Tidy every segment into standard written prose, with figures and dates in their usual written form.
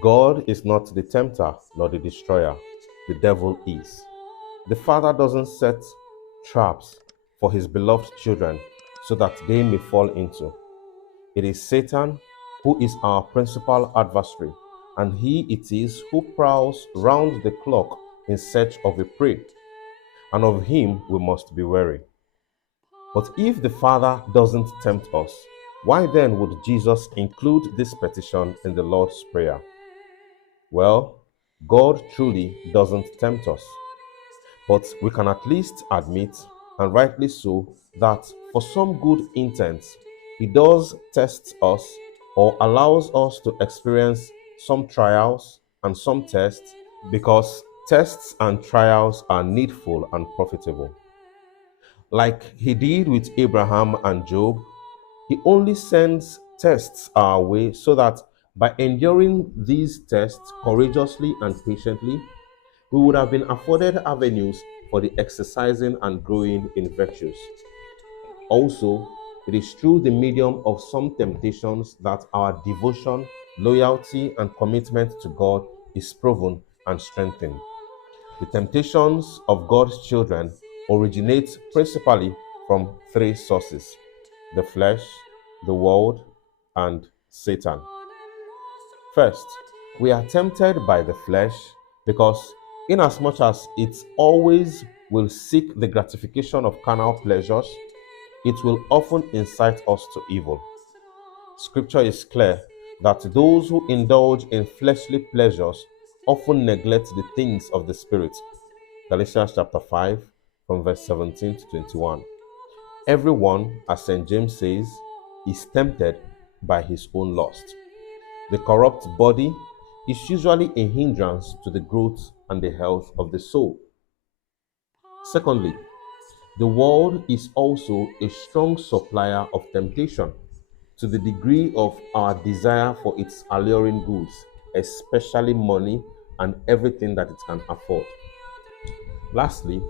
God is not the tempter nor the destroyer. The devil is. The Father doesn't set traps for his beloved children so that they may fall into. It is Satan who is our principal adversary, and he it is who prowls round the clock in search of a prey, and of him we must be wary. But if the Father doesn't tempt us, why then would Jesus include this petition in the Lord's Prayer? Well, God truly doesn't tempt us, but we can at least admit, and rightly so, that for some good intents, He does test us or allows us to experience some trials and some tests, because tests and trials are needful and profitable. Like He did with Abraham and Job, He only sends tests our way so that by enduring these tests courageously and patiently, we would have been afforded avenues for the exercising and growing in virtues. Also, it is through the medium of some temptations that our devotion, loyalty, and commitment to God is proven and strengthened. The temptations of God's children originate principally from three sources: the flesh, the world, and Satan. First, we are tempted by the flesh because, inasmuch as it always will seek the gratification of carnal pleasures, it will often incite us to evil. Scripture is clear that those who indulge in fleshly pleasures often neglect the things of the Spirit. Galatians chapter 5, from verse 17 to 21. Everyone, as St. James says, is tempted by his own lust. The corrupt body is usually a hindrance to the growth and the health of the soul. Secondly, the world is also a strong supplier of temptation to the degree of our desire for its alluring goods, especially money and everything that it can afford. Lastly,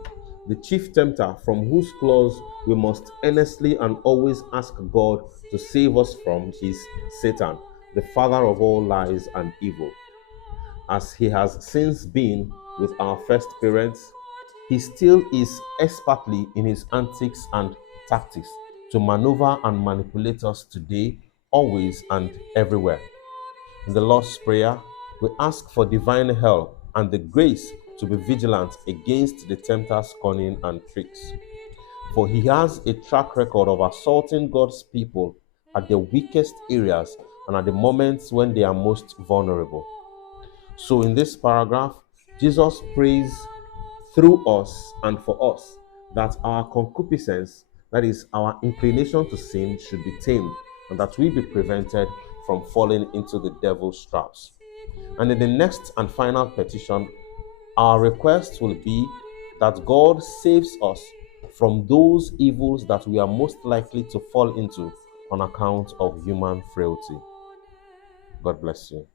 the chief tempter from whose claws we must earnestly and always ask God to save us from is Satan, the father of all lies and evil. As he has since been with our first parents, he still is expertly in his antics and tactics to maneuver and manipulate us today, always, and everywhere. In the Lord's Prayer, we ask for divine help and the grace to be vigilant against the tempter's cunning and tricks. For he has a track record of assaulting God's people at the weakest areas and at the moments when they are most vulnerable. So in this paragraph, Jesus prays through us and for us that our concupiscence, that is our inclination to sin, should be tamed, and that we be prevented from falling into the devil's traps. And in the next and final petition, our request will be that God saves us from those evils that we are most likely to fall into on account of human frailty. God bless you.